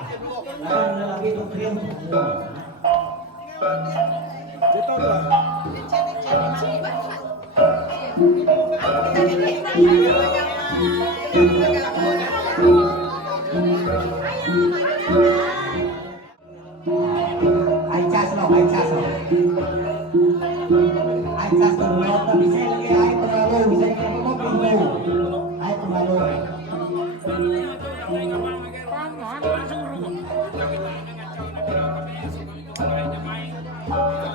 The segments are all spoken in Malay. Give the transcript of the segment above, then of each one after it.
Ada lagi itu krim. Ai cas lo. Ai cas lo bisa lagi ai pengaruh bisa ngomong bingung. Ai pengaruh.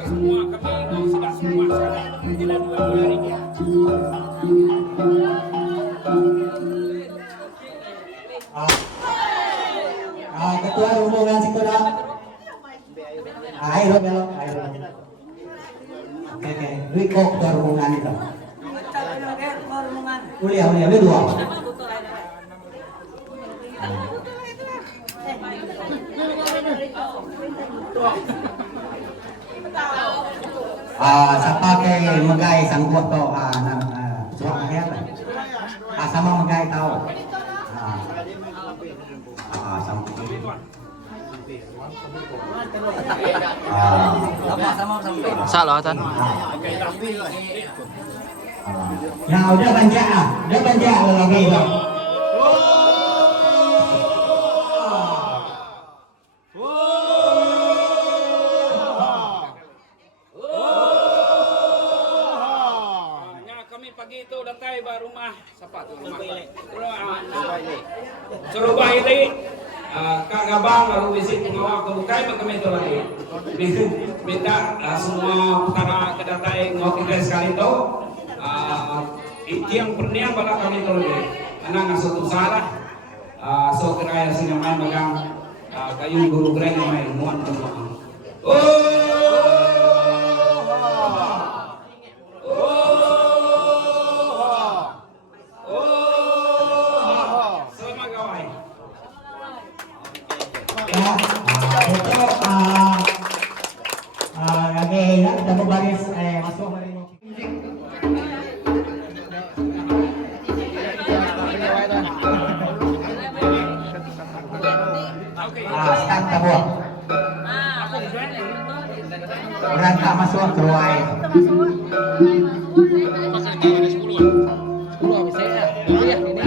Semua kami sudah semua sekarang tidak 2 hari ya. Ketua rombongan sekolah. Ayo belok. Oke. Riko ketua rombongan itu. Kuliah berdua. Sa pakai megay sanggup to suak head. Sama megay tao. Sama. Salah tan. Ya udah banja lagi loh. Pagi itu datang ke rumah siapa tuh rumah Surabaya ini Kak Gabang baru visit mengawal ke Bukai kami itu lagi minta semua para kedatangan mau kita sekali itu yang perniang pada kami itu lagi anak ngasuh salah so kira sini main megang kayu guru keren yang main muat Berangkat masuk ke ruang. 10 bisa ya. Iya ini.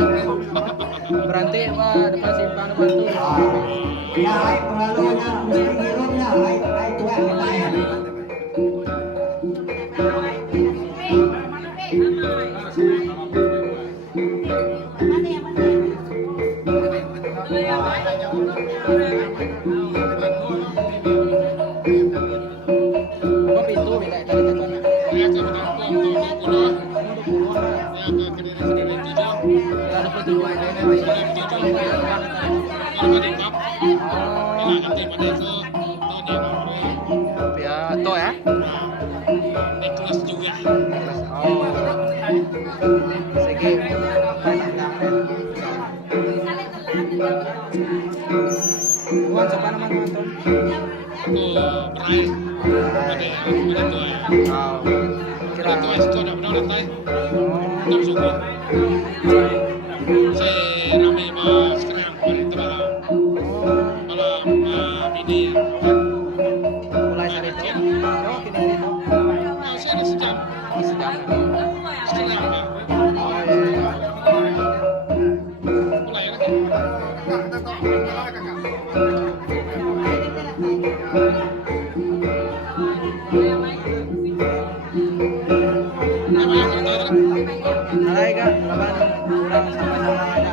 Berarti depan simpan bantu. Ya, ai pengaruhnya mesti ngirumnya, ai tua lumayan. Ya, to ya. kelas juga Segi Bukan siapa nama nonton? aku berakhir pada tua ya Kira tua itu ada benar lantai enam suku saya ramai mas sekarang kemarin itu malam ini mulai dari itu. Oh, kini itu. saya ada sejam Sejam. setengah Oh, iya. mulai lagi Alay ka, laban kurang sama-sama ada.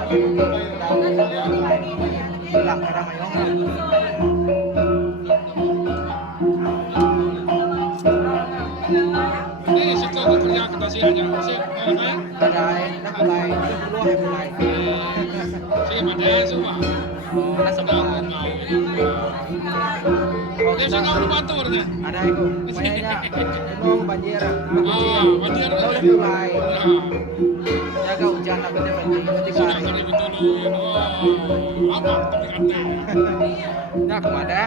Bilang kira mayong. ini situ kerja kita sih aja sih main Ada nak mulai, itu mulai. sih mana semua Oh, nak sebelah. Oh, dia kita bisa bantu berarti ada itu. Mainnya gunung banjir. banjir Kalau udah mulai. Jaga hujan tapi dia penting. sudah kali betul apa tapi kata Nah, kemana?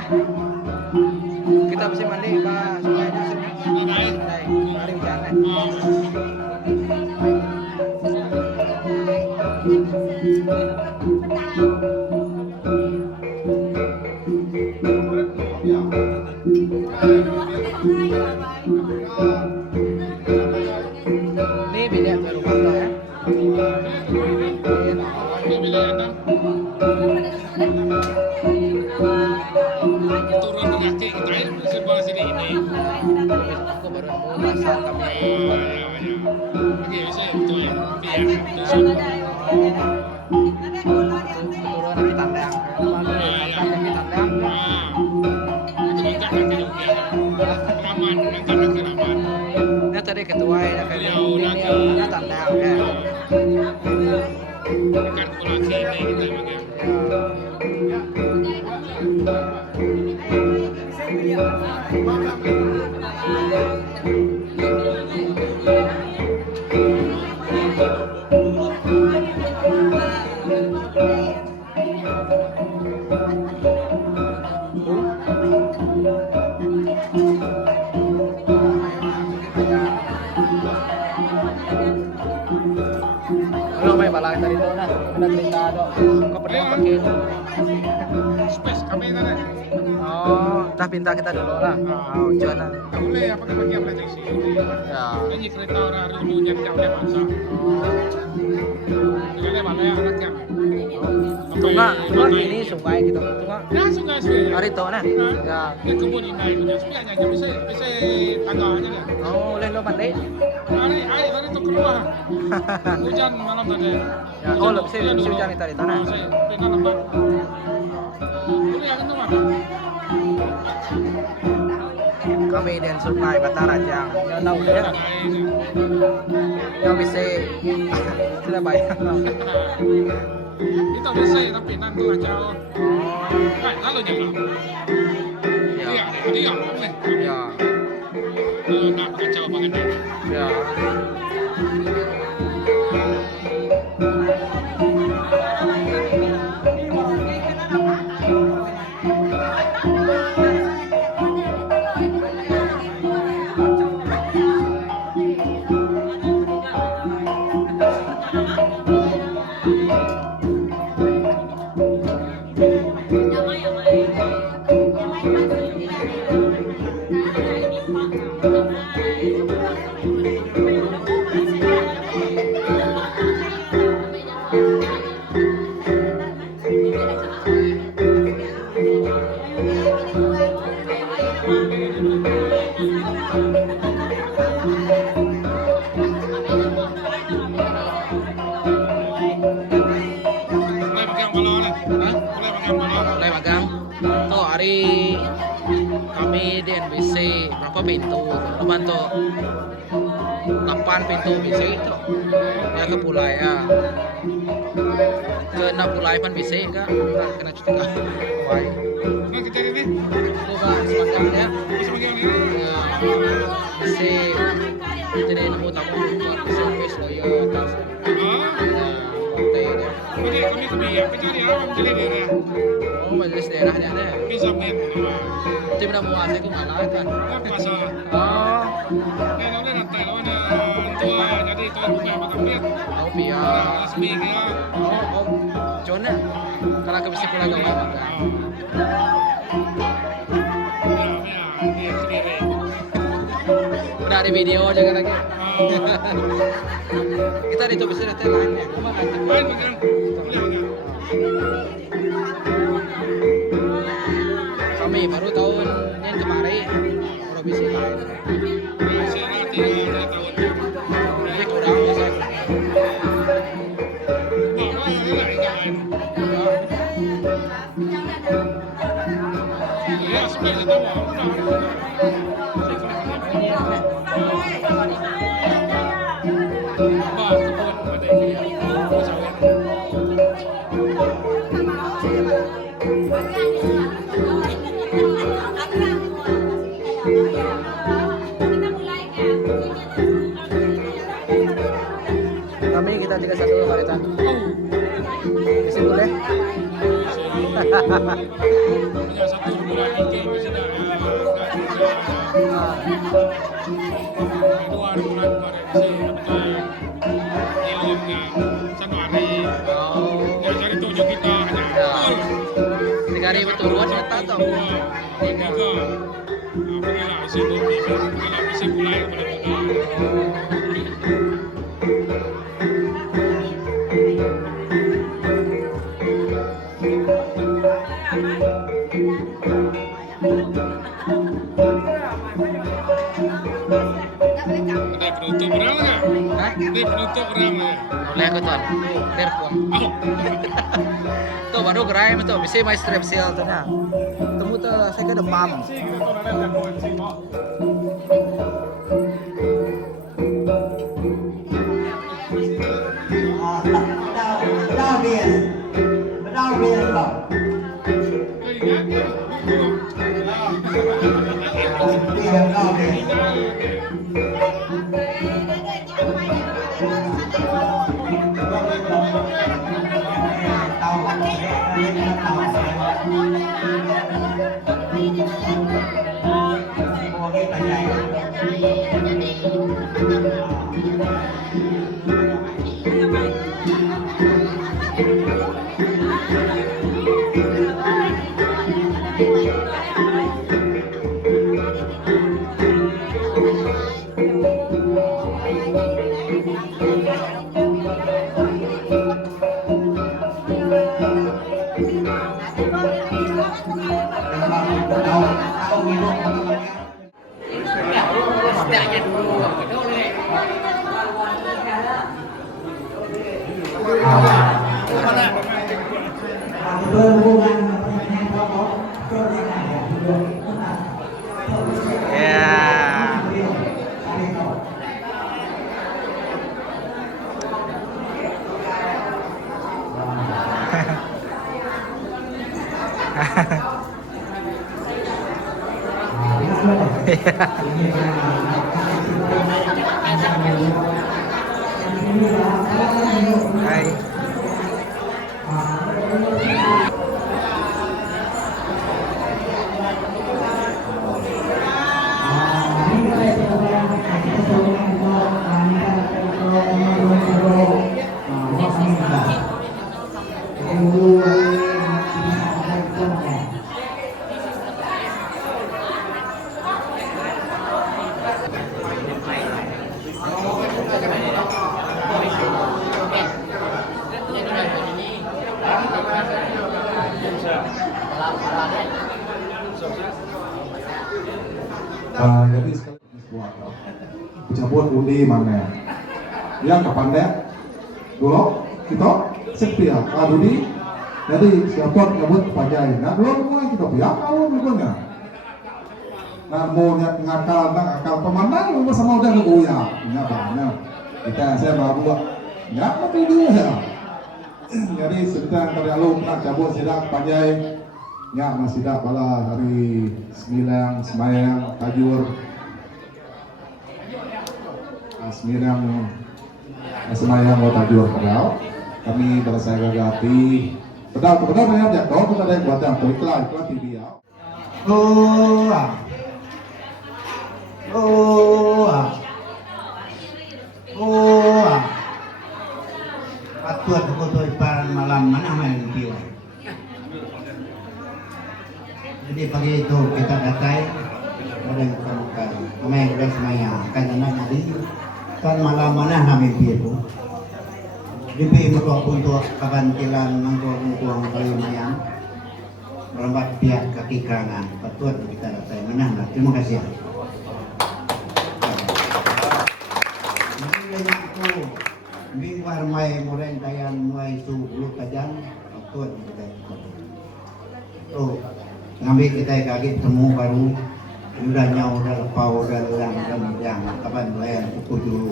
Kita bisa mandi ke sungainya sini. Sungai. Hari hujan. turun ke kaki kita ini sebuah sini ini. Aku baru mau pasang kami. Oke, bisa itu ya. Biar turun. Turun lagi tandang. Lagi tandang. Itu angkat kaki dong ya. Aman, angkat kaki aman. Nah tadi ketua ya kayak ini tandang ya. Angkat bola kiri kita pakai. Ano may balak tadi doon na. Naglinta do. Ko pwede pakai. Space kami kan. Oh, dah pinta kita dulu lah. Oh, jual lah. Boleh apa kita pakai apa sih? Ya. Ini kereta orang dulunya jam dia masa. Kalian mana ya anaknya? Tungga ini sungai gitu. Tungga. Ya sungai sih. Hari itu nah. Ya. Ke kebun ini punya sebenarnya aja bisa tangga aja deh. Oh, boleh lo pandai. Hari tadi tuh keluar. Hujan malam tadi. Ya, oh, lo bisa hujan tadi tanah. Saya pernah lambat. Boleh yang itu mana? Kami dan sungai Batara yang tahu ya. Yang bisa sudah banyak. Kita bisa tapi nanti aja. Lalu jangan. Ya. Dia boleh. Ya. Nggak kacau banget deh. Ya. Mulai pegang bola nih. Mulai pegang bola. Mulai magang. Tuh hari kami di NBC berapa pintu? Lepas tuh 8 pintu BC itu. Ya ke Pulai ya. Ke Pulai pan BC enggak? Enggak kena cuti enggak. Baik. Nah kita ini Itu kan semagang ya. bisa pegang ini. Ya. BC jadi nemu tamu service lo ya atas. Ya, hotel ya. Kami ya pencari alam jadi dia. Oh, majelis daerah dia ada. Bisa main. Tim dah muasa itu malah kan. Apa masalah? Oh, Nah, udah nanti kalau ada tua jadi itu bukan apa lihat. oh pia. Resmi ya. Oh, Jona. Kalau ke bisa pulang gawe maka. Ya, dia sendiri. Udah ada video jangan lagi. Oh, Kita di top bisa datang lain ya. Cuma kan main pegang. Boleh pegang. kami baru tahun yang kemarin provinsi lain. Masih ada 3 tahun. Jadi kurang ya saya. Bawa ya ikan. Ya sebenarnya itu Kami kita 31 Maritan. Isi boleh. punya satu bulan ini masih ada dua bulan kemarin sih ilmunya satu hari ya cari tujuh kita hanya 3 hari berturut ya tak tahu. tiga apabila isi apabila isi mulai pada Ada penutup berapa ya? Hah? Ada penutup berapa ya? Boleh aku tuan. Telepon. Tuh baru gerai tuh bisa mai strip sale tuh nah. Temu tuh saya ke depan. Pedal bias. Pedal bias bang. Iya, pedal bias. Ya. Hai. Jadi sekali buat cabut undi mana yang kapan deh dulu kita setia adudi jadi siapa nyebut pajai nah belum mulai kita pihak kau bukannya nah mau ngakal pemandang lu sama udah kegoyah ya banyak kita saya baru ya tapi dia ya jadi sedang terlalu nak cabut sidang pajai ya masih dah pala hari sembilan semayang tajur sembilan semayang mau tajur pedal kami pada saya gagati pedal banyak jatuh kita ada yang buat yang iklan TV ya Patuat aku iparan malam mana main piwa. Jadi pagi itu kita datai orang kamukan kami udah semuanya kan anak jadi kan malam mana kami itu di untuk kabantilan mangkuang kali mayang merambat pihak kaki kanan patuat kita datai menang lah terima kasih. Mingwar may muren tayan muay su bulu kajang patuat kita tuh ngambil kita kaget temu baru udah nyau udah lepau udah yang kapan layan pukul dulu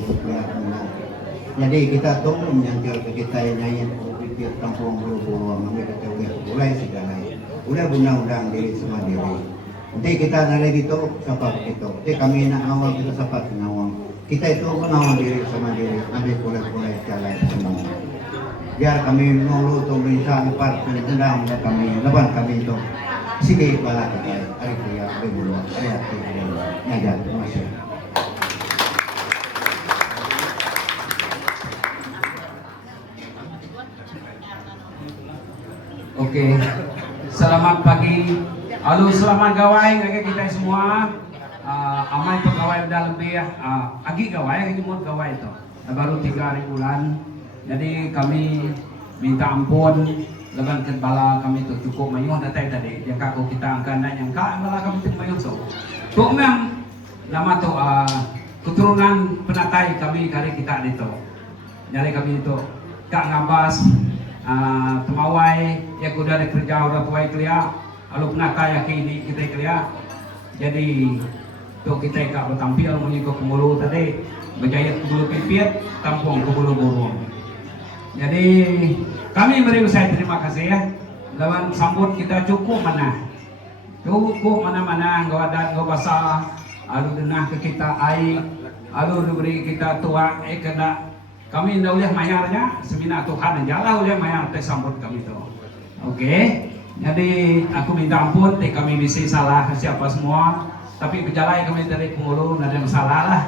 jadi kita tunggu menyangkal ke kita yang nyanyi di kampung buru-buru ngambil kita mulai segala udah undang-undang diri semua diri nanti kita nari gitu siapa itu nanti kami nak awal kita siapa ngawal kita itu menawar diri sama diri ambil boleh jalan semua biar kami nolu tuh bisa lepas undang kami lepas kami itu sige bala kita hari kia berbulu hari hati ngajar masih. Oke, selamat pagi. Halo, selamat gawai ngake kita semua. Amai pegawai udah lebih agi gawai ini mau gawai itu. Baru 3 hari bulan. Jadi kami minta ampun Laban kan bala kami tu cukup mayuh datang tadi. Yang kak kita angkat nak yang kak bala kami tu mayuh so. Tu memang nama tu keturunan penatai kami kali kita itu. Nyari kami itu kak ngabas temawai ya kuda ada kerja orang tua kelia. Lalu penatai yang kini kita kelia. Jadi tu kita kak bertampil mengikut pemulu tadi. Berjaya kebulu pipit, tampung kebulu burung. Jadi kami beri saya terima kasih ya. Lawan sambut kita cukup mana. Cukup mana-mana ngau adat ngau basah. Alu denah ke kita air. Alu diberi kita tua kena. Kami tidak boleh mayarnya. Semina Tuhan jalan boleh mayar teh sambut kami tu. Oke. Jadi aku minta ampun teh kami bisa salah siapa semua. Tapi berjalan kami dari pengulu ada masalah lah.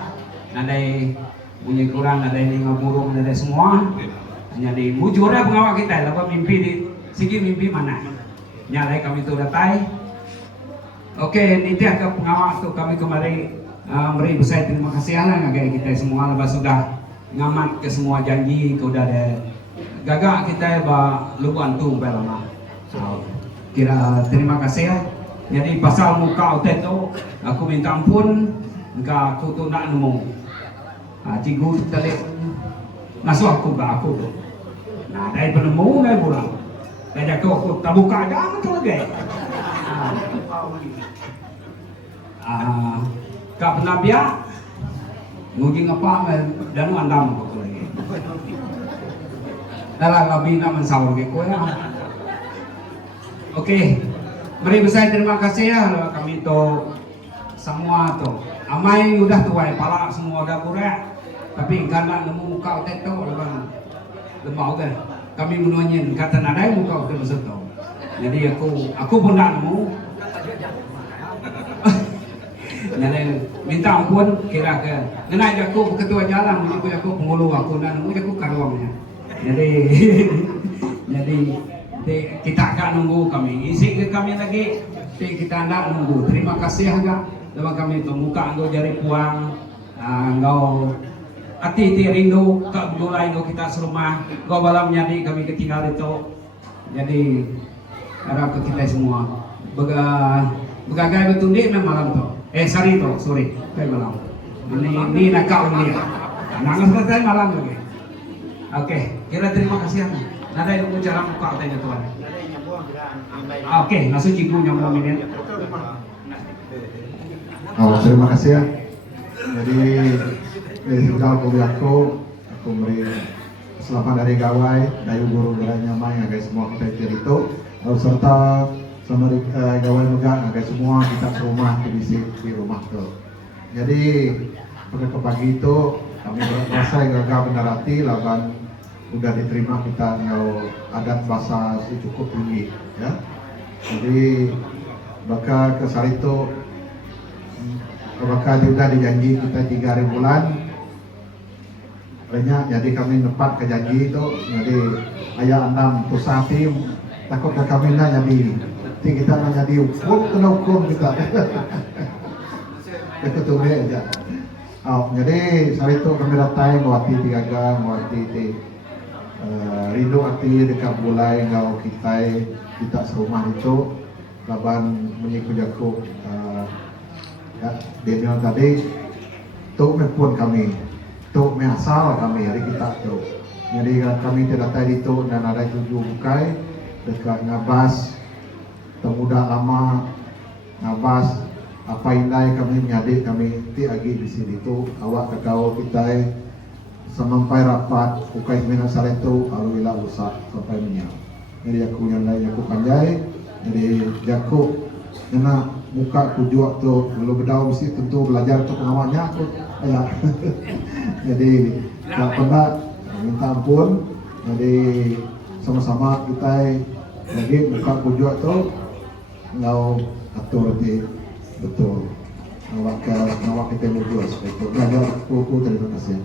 Ada bunyi kurang, ada yang ngaburung, ada semua. Jadi mujurnya pengawal kita, lalu mimpi di segi mimpi mana? Nyalai kami tu datai. Oke, nanti ke pengawal tu kami kemarin beri besar terima kasih lah ngagai kita semua lepas sudah ngamat ke semua janji ke udah ada gagak kita lubuan tu lama. Kira terima kasih ya. Jadi pasal muka otet tu aku minta ampun, enggak aku tu nak nemu. Cikgu tadi nasuh aku tu. Nah, dari penemu ngai pulang. Dari aku tak buka aja betul lagi. Kak penabia nguji ngapa dan andam aku lagi. Dalam kami nak mensahur ke kau ya. Oke, beri besar terima kasih ya kami tu semua tu. Amai udah tuai pala semua udah burak. Tapi karena nemu muka otet tu lemau kan. Kami menuanyin kata nadai muka otet besar tu. Jadi aku pun nak nemu. Jadi minta ampun kira ke. Ngenai aku ketua jalan, aku pengulu aku nak nemu aku karuamnya. Jadi kita akan nunggu kami. Isi ke kami lagi. Kita nak nunggu. Terima kasih agak. Lepas kami tu muka anggo jari puang, anggo hati rindu ke mulai anggo kita serumah, anggo balam nyadi kami ketinggal itu. Jadi harap ke kita semua begagai betul ni malam tu. Sari tu, sorry, kayak malam. Ini nak kau ni. Nangis kata malam lagi. Oke, kira terima kasih anda. Nada yang cara muka tanya tuan. Oke, langsung cikgu nyambung ini. Terima kasih ya. Jadi sudah aku beri selamat dari gawai, dari guru geranya mai agar semua kita itu, serta sama gawai juga agar semua kita ke rumah di rumah tuh. Jadi pada pagi itu kami merasa gagal mendarati, laban udah diterima kita ngau adat bahasa cukup tinggi, ya. Jadi bakal ke Sarito. Maka juga dijanji kita 3 hari bulan banyak, jadi kami nepat ke janji itu. Jadi ayah 6 pusati takut ke kami nak jadi kita nak jadi hukum kena hukum kita ketua aja. Jadi saat itu kami datang ngawati tiga ngawati rindu hati dekat mulai ngau kita serumah itu laban menyikut jaku ya, Daniel tadi tu pun kami tu asal kami hari kita tu. Jadi kami tidak tadi tu dan ada 7 bukai dekat ngabas pemuda lama ngabas apa indai kami menyadik kami ti agi di sini tu awak kekau kita sampai rapat bukai minat saretu alhamdulillah usah sampai menyau. Jadi aku yang lain aku panjai jadi jaku karena muka aku jual tu kalau berdau mesti tentu belajar untuk pengawalnya aku ya. Jadi tak pernah minta ampun. Jadi sama-sama kita lagi muka aku jual tu ngau atur di betul awak kita berdua seperti itu. Belajar aku terima kasih.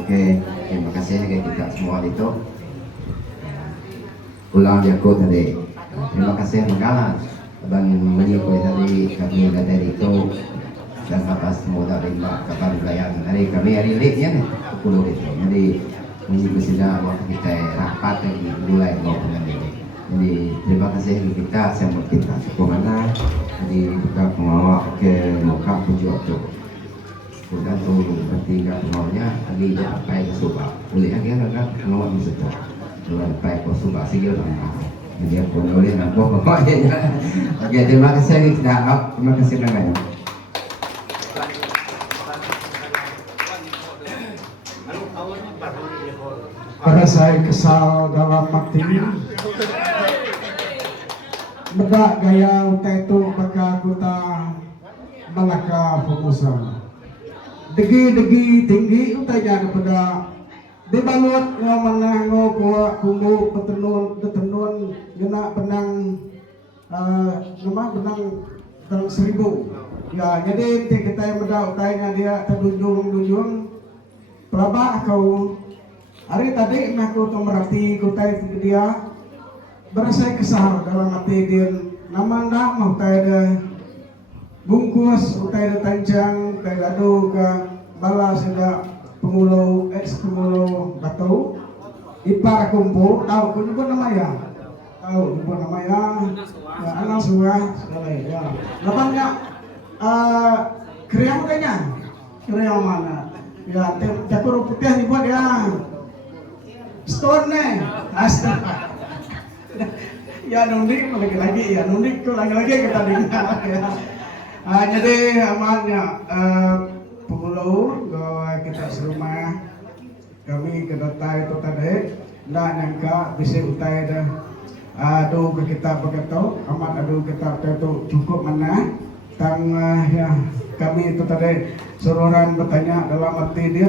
Oke, terima kasih kepada kita semua itu. Ulang jago tadi. Terima kasih Menggalan ban menyikoi tadi kami dari itu dan atas modal rimba kapan belayan hari kami hari ini nih 10 itu jadi menyikoi sudah waktu kita rapat lagi mulai mau pengen. Jadi terima kasih kita sambut kita kemana jadi kita pengawal ke muka pujuk tu sudah tu bertiga pengawalnya lagi sampai ke Subang boleh lagi kan pengawal di situ sampai ke Subang sih orang jadi aku boleh nampak pokoknya. Oke terima kasih kita terima kasih banyak. Pada saya kesal dalam hati bedak gaya utai tu baka kuta Malaka Formosa degi tinggi utanya daripada dibalut ngo mana ngo kuat kumbu petenun gena benang nama benang 1000 ya jadi nanti kita yang bedak utainya dia terdunjung pelabak kau hari tadi aku tu merhati kutai dia berasa kesal dalam hati dia nama nak mau ada bungkus utai ada tanjang utai adu ke bala sudah pengulo ex pengulo batu ipar kumpul tahu aku nyebut nama ya tahu nyebut nama ya anak suah segala ya lapangnya kriang kayaknya kriang mana ya cakur putih dibuat ya stone astaga ya nundik lagi ya nundik tuh lagi kita dengar ya. Jadi amannya pengulo kita serumah kami kedatai itu tadi ndak nyangka bisa utai dah aduh kita begitu amat aduh kita itu cukup mana tang ya kami itu tadi suruhan bertanya dalam arti dia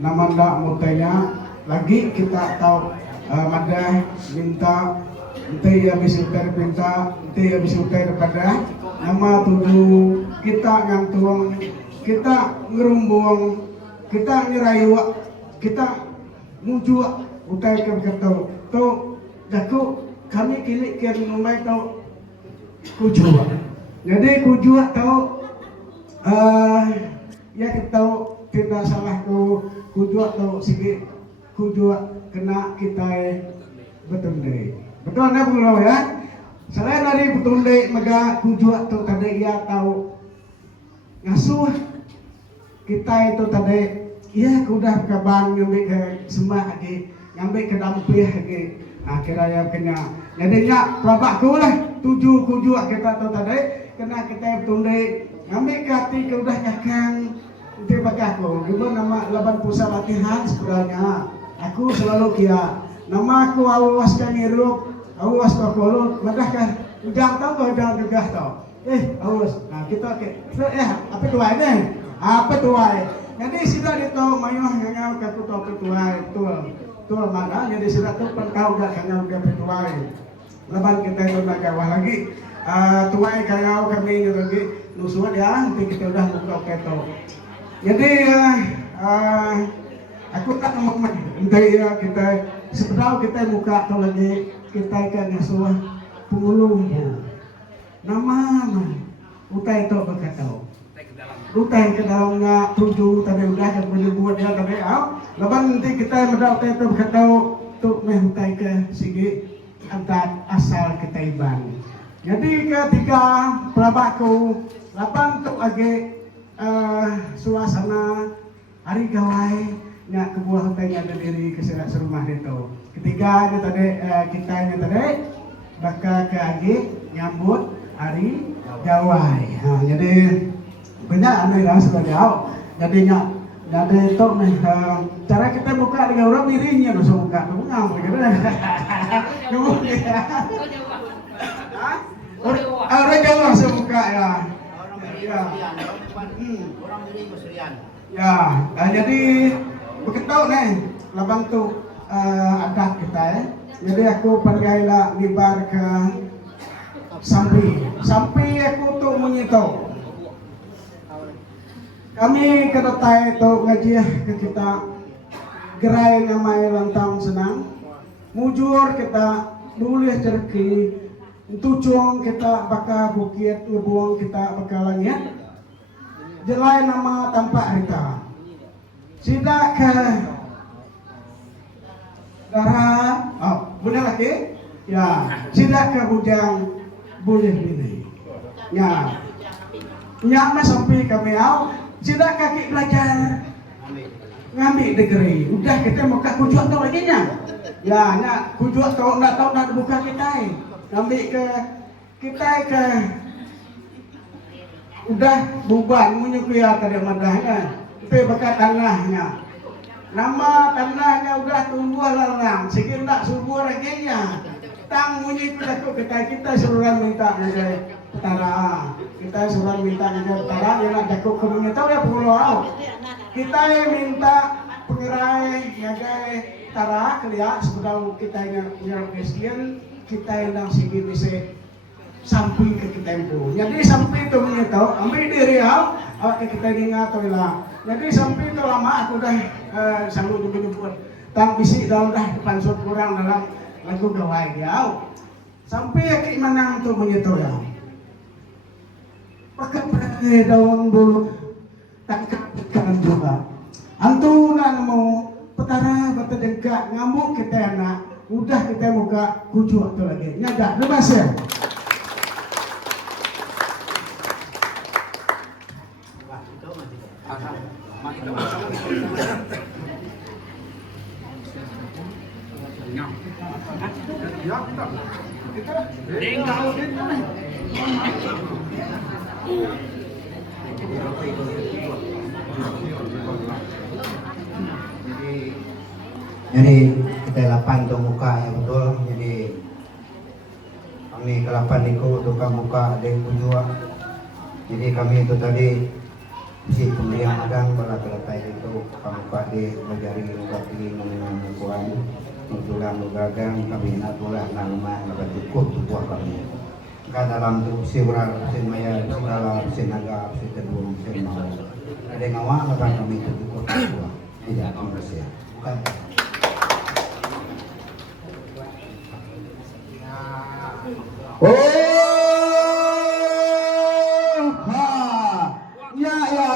nama ndak mau tanya lagi kita tahu madah minta nanti ya bisa minta nanti ya bisa daripada nama tujuh kita ngantung kita ngerumbung kita ngerayu kita muncul utai ke begitu tu jaku kami kini kian numai tau kujua jadi kujua tau ya kita tahu tidak salah ku kujua tau sikit kujua kena kita betunde betul anda pengelola ya selain dari betunde mega kujua tu tadi ya tahu ngasuh kita itu tadi ya kudah ke bang ngambil ke semak lagi ngambil ke dampih lagi akhirnya ya kena jadinya babakku lah 7 kujua kita tu tadi kena kita betunde ngambil ke hati ke udah nyakang nanti pakai aku juga nama laban pusat latihan sebenarnya aku selalu kia nama aku awas kan hirup awas kau kolot madahkah ujang tahu kau ujang gegah tahu awas nah kita ke apa tuai ni apa tuai jadi sudah itu mayuh ngangau ke tu apa tuai tuai mana jadi sudah tu kau gak ngangau ke tuai leban kita itu nak kawah lagi tuai ngangau kami lagi nusuat ya nanti kita udah buka keto jadi aku tak ngomong nanti ya kita sebenarnya kita buka atau lagi kita kan ngasuh pengulung nama utai itu berkata utai ke dalamnya 7 tadi udah yang menyebut dia tadi lepas nanti kita mendapat itu berkata untuk utai ke segi antar asal kita iban jadi ketika pelabakku lapan untuk lagi suasana hari gawai nya kebuah hutainya ada diri ke serumah itu ketiga tadi kita tadi bakal ke agi nyambut hari gawai jadi banyak aneh lah sudah jauh jadinya jadi itu nih cara kita buka dengan orang dirinya dosa buka kamu ngam gitu orang Jawa saya buka ya ya jadi begitu nih labang tu adat kita ya jadi aku pergi lah nibar ke sampai aku tu menyitau kami kedatai tu ngaji ke kita gerai namai lantang senang mujur kita nulis jerki tujuan kita bakal bukit, ngebuang kita bakal langit. Jelai nama tampak rita. Sidak ke darah, benar lagi? Ya, sidak ke bujang boleh pilih. Ya, nyama sampai kami sidak kaki belajar ngambil degree. Udah kita mau kak kujuak tau lagi nya. Ya, nak kujuak tau nak buka kita. Ngambil ke kita ke udah buban menyukia tadi madahnya. Tapi bekat tanahnya. Nama tanahnya udah tumbuh larang. Sikit tak subur lagi nya. Tang munyi kita suruh minta aja petara. Kita suruh minta aja petara. Dia nak jakuk ke tahu ya pulau. Kita minta pengerai nyagai tara kelia sebelum kita yang Christian kita yang sikit bisa sampai ke tempo. Jadi sampai itu menyetau ambil diri kita ingat tu lah. Jadi sampai itu lama aku dah selalu dulu tang bisik dalam dah depan sud kurang dalam lagu gawai dia. Sampai aki menang tu menyetau ya. Pakai daun bulu tangkap kanan juga. Antu nak mau petara bertedengkak ngamuk kita anak. Udah kita buka kujuk tu lagi. Nyaga, lepas ya. Jadi kita lapan tu muka ya betul. Jadi kami kelapan niku tukang muka deng kujua. Jadi kami itu tadi si pembelian magang bala kelapai itu muka di mejari lugati mengukuran tulang lugagang kami nak tulah nama lebat cukup tubuh kami. Ka dalam tu si urar si maya segala si naga si tedung si mau. Ada ngawa lebat kami itu cukup tubuh. Tidak kongres ya. Bukan.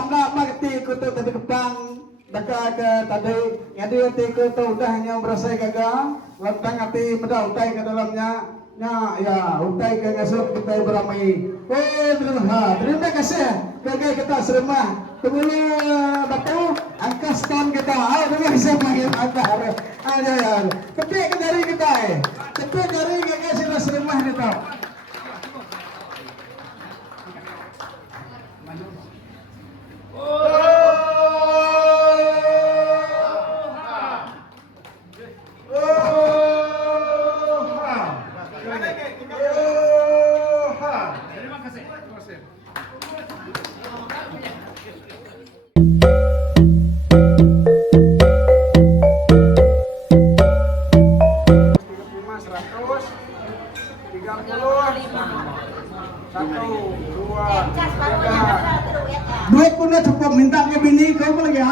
Nak mengerti kutu tapi kepang dekat ke tadi jadi hati kutu udah hanya berasa gagal lantang hati beda utai ke dalamnya ya utai ke ngasut kita beramai terima kasih gagal kita seremah tunggu batu angkaskan kita terima kasih panggil ada kepik ke dari kita kepik dari gagal sudah seremah kita. Duit pun dah cukup minta ke bini kau apa lagi